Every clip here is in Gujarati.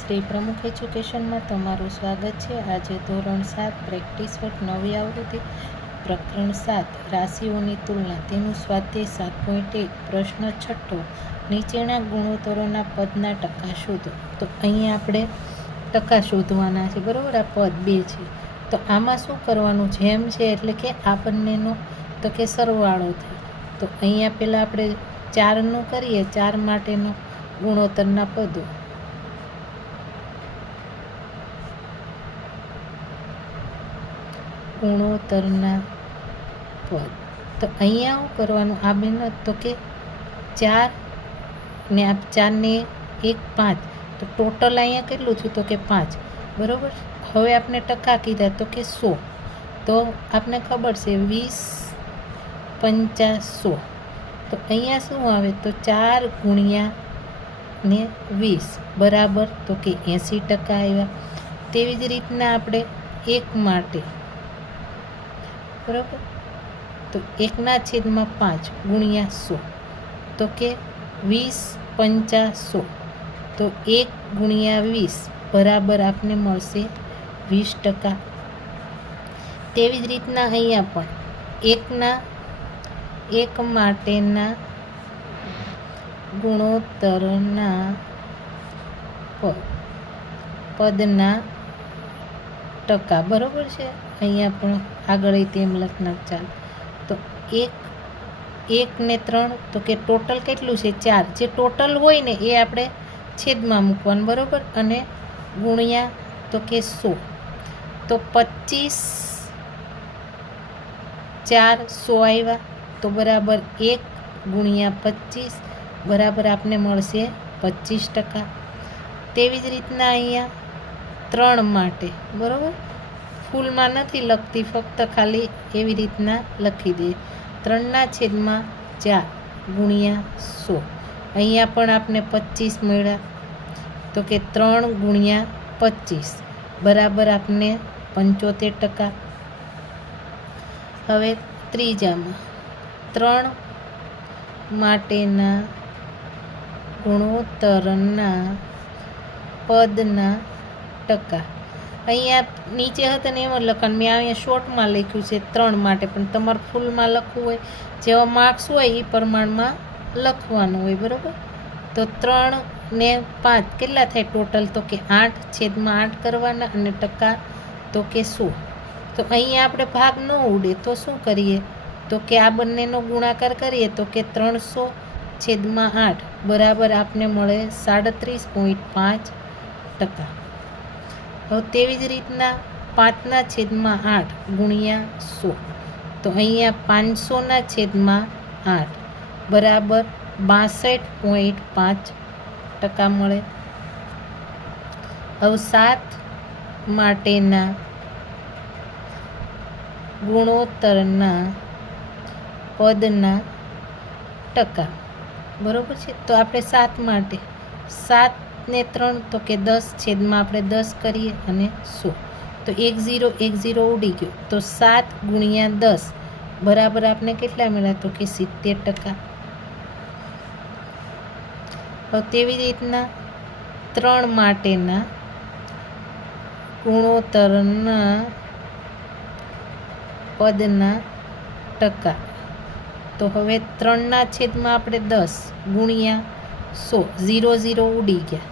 શ્રી પ્રમુખ એજ્યુકેશનમાં તમારું સ્વાગત છે। આજે ધોરણ 7 પ્રેક્ટિસ વર્ક નવી આવૃત્તિ પ્રકરણ 7 રાશિઓની તુલના તેનું સ્વાધ્યાય 7.1 પ્રશ્ન 6 નીચેના ગુણોત્તરોના પદના ટકા શોધો। તો અહીંયા આપણે ટકા શોધવાના છે, બરાબર। આ પદ 2 છે, તો આમાં શું કરવાનું, જેમ છે એટલે કે આ બંનેનો તો કે સરવાળો થાય। તો અહીંયા પહેલાં આપણે 4નું કરીએ, 4 માટેનો ગુણોત્તરના પદો। ગુણોત્તરના પદ તો અહીંયા શું કરવાનું, આ બેન તો કે 4 ને આ 4 ને 1 5, તો ટોટલ અહીંયા કેટલું થયું તો કે 5, બરાબર। હવે આપણે ટકા કીધા તો કે 100, તો આપને ખબર છે 20 50 100, તો અહીંયા શું આવે તો 4 ગુણ્યા ને 20 બરાબર તો કે 80% આવ્યા। તેવી જ રીતના આપણે 1 માટે, બરાબર, તો 1/5 ગુણ્યા 100 તો કે 20 50 100, તો 1 ગુણ્યા 20 બરાબર આપને મળશે 20%। તેવી જ રીતના અહીંયા પણ 1 માટેના ગુણોત્તરના પદના ટકા, બરાબર છે। અહીંયા પણ આગળ તેમ લખનાર, ચાલ તો 1 ને 3 તો કે ટોટલ કેટલું છે 4, જે ટોટલ હોય ને એ આપણે છેદમાં મૂકવાનું, બરાબર, અને ગુણ્યા તો કે 100, તો 25 4 100 આવ્યા, તો બરાબર 1 ગુણ્યા 25 બરાબર આપને મળશે 25%। તેવી જ રીતના અહીંયા 3 માટે, બરાબર, ફૂલમાં નથી લખતી, ફક્ત ખાલી એવી રીતના લખી દઈએ, 3/4 ગુણ્યા 100, અહીંયા પણ આપને 25 મળ્યા, તો કે 3 ગુણ્યા 25 બરાબર આપને 75%। હવે ત્રીજામાં 3 માટેના ગુણોત્તરના પદના ટકા। અહીંયા નીચે હતા ને એમ જ લખવાનું, મેં અહીંયા શોર્ટમાં લખ્યું છે 3 માટે, પણ તમારે ફૂલમાં લખવું હોય, જેવા માર્ક્સ હોય એ પ્રમાણમાં લખવાનું હોય, બરાબર। તો 3 ને 5 કેટલા થાય ટોટલ તો કે 8/8 કરવાના, અને ટકા તો કે 100। તો અહીંયા આપણે ભાગ ન ઉડે તો શું કરીએ તો કે આ બંનેનો ગુણાકાર કરીએ તો કે 300/8 બરાબર આપને મળે 37.5%। હવે તેવી જ રીતના 5/8 ગુણ્યા 100, તો અહીંયા 500/8 બરાબર 62.5% મળે। હવે 7 માટેના ગુણોત્તરના પદના ટકા, બરાબર છે। તો આપણે 7 માટે 7 ને 3 તો કે 10 આપણે 10 કરીએ અને 100, તો 1 0 ઉડી ગયો, તો 7 ગુણ્યા 10 બરાબર આપને કેટલા મળ્યા તો કે 70%। હવે તેવી રીતના 3 માટેના ગુણોત્તરના પદના ટકા, તો હવે 3/10 આપણે 10 ગુણ્યા 100, 0 0 ઉડી ગયા,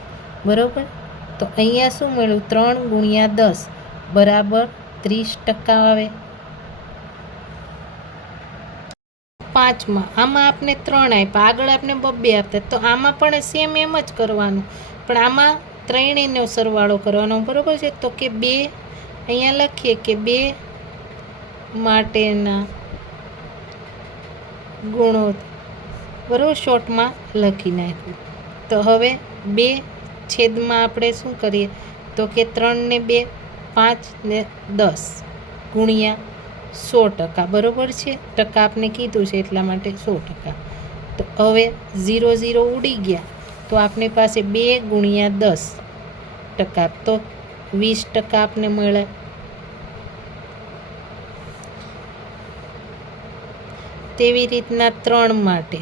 બરાબર, તો અહીંયા શું મળ્યું 3 ગુણ્યા 10 બરાબર 30% આવે। 5માં આમાં આપણે 3 આપ્યા, આગળ આપણે 2 આપતા, તો આમાં પણ સેમ એમ જ કરવાનું, પણ આમાં ત્રણેયનો સરવાળો કરવાનો, બરાબર છે। તો કે 2 અહીંયા લખીએ કે 2 માટેના ગુણોત્તર, બરાબર, શોર્ટમાં લખી નાખ્યું। તો હવે 2 આપણે શું કરીએ તો કે 3 ને 2 5 ને 10 ગુણ્યા 100%, બરાબર છે। ટકા આપણે કીધું છે એટલા માટે 100%। તો હવે 0 0 ઉડી ગયા, તો આપણી પાસે 2 ગુણ્યા 10%, તો 20% આપને મળ્યા। તેવી રીતના 3 માટે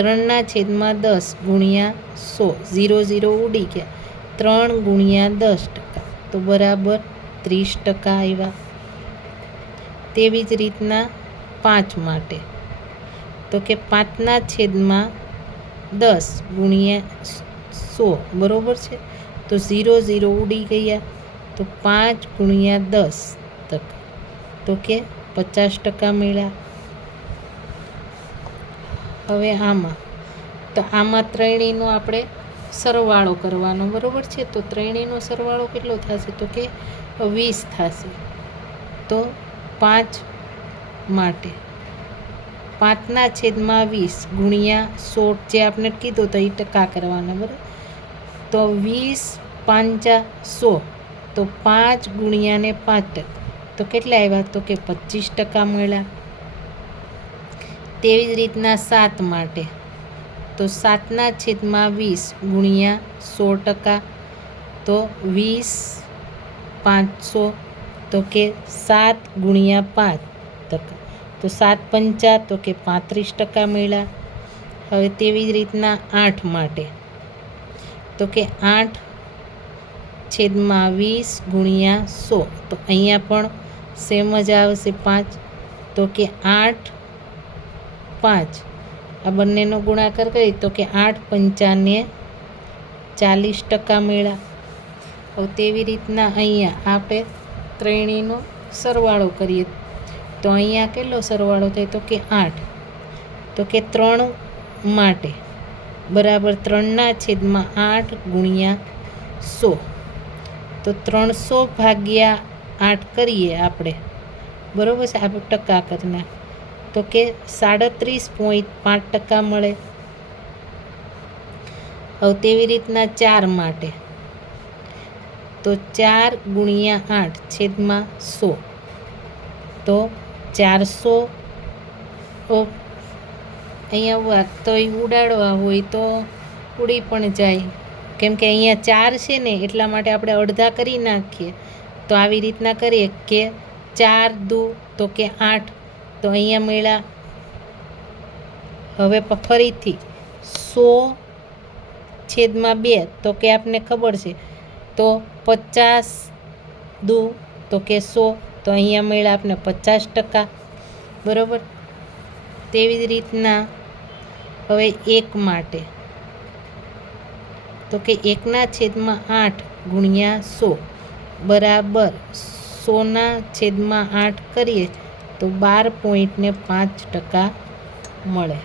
3/10 ગુણ્યા 100, 0 0 ઉડી ગયા, 3 ગુણ્યા 10%, તો બરાબર 30% આવ્યા. તેવી જ રીતના 5 માટે, તો કે 5/10 ગુણ્યા 100, બરાબર છે, તો 0 0 ઉડી ગયા, તો 5 ગુણ્યા 10%, તો કે 50% મળ્યા. હવે આમાં ત્રણેયનો આપણે સરવાળો કરવાનો, બરાબર છે, તો ત્રણેયનો સરવાળો કેટલો થશે, તો કે 20 થશે. તો 5 માટે 5/20 ગુણ્યા 100 જે આપણે કીધું તો એ ટકા કરવાના, બરાબર, તો 20 × 100, તો 5 ગુણ્યા ને 5%, તો કેટલા આવ્યા, તો કે 25% મળ્યા. તેવી જ રીતના 7 માટે, તો 7/20 ગુણ્યા 100%, તો 20 500, તો કે 7 ગુણ્યા 5%, તો 7 5, તો કે 35% મળ્યા. હવે તેવી જ રીતના 8 માટે, તો કે 8/20 ગુણ્યા 100, તો અહીંયા પણ સેમ જ આવશે 5, તો કે 8 5, આ બંનેનો ગુણાકાર કરી, તો કે 8 5 40% મળ્યા. હવે તેવી રીતના અહીંયા આપણે ત્રણેયનો સરવાળો કરીએ, તો અહીંયા કેટલો સરવાળો થાય, તો કે 8, તો કે 3 માટે બરાબર 3/8 ગુણ્યા 100, તો 300/8 કરીએ આપણે, બરાબર છે, આપણે ટકા કરના, તો કે 37.5% મળે. હવે તેવી રીતના 4 માટે, તો 4 ગુણ્યા 8/100, તો 400, અહીંયા તો એ ઉડાડવા હોય તો ઉડી પણ જાય, કેમ કે અહીંયા 4 છે ને એટલા માટે આપણે અડધા કરી નાખીએ. તો આવી રીતના કરીએ કે 4 દુ, તો કે 8, તો અહીંયા મળ્યા. હવે ફરીથી 100/2, તો કે આપને ખબર છે, તો 50 દુ, તો કે 100, તો અહીંયા મળ્યા આપણે 50%, બરાબર. તેવી જ રીતના હવે 1 માટે, તો કે 1/8 ગુણ્યા 100 બરાબર 100/8 કરીએ, તો 12.5% મળે.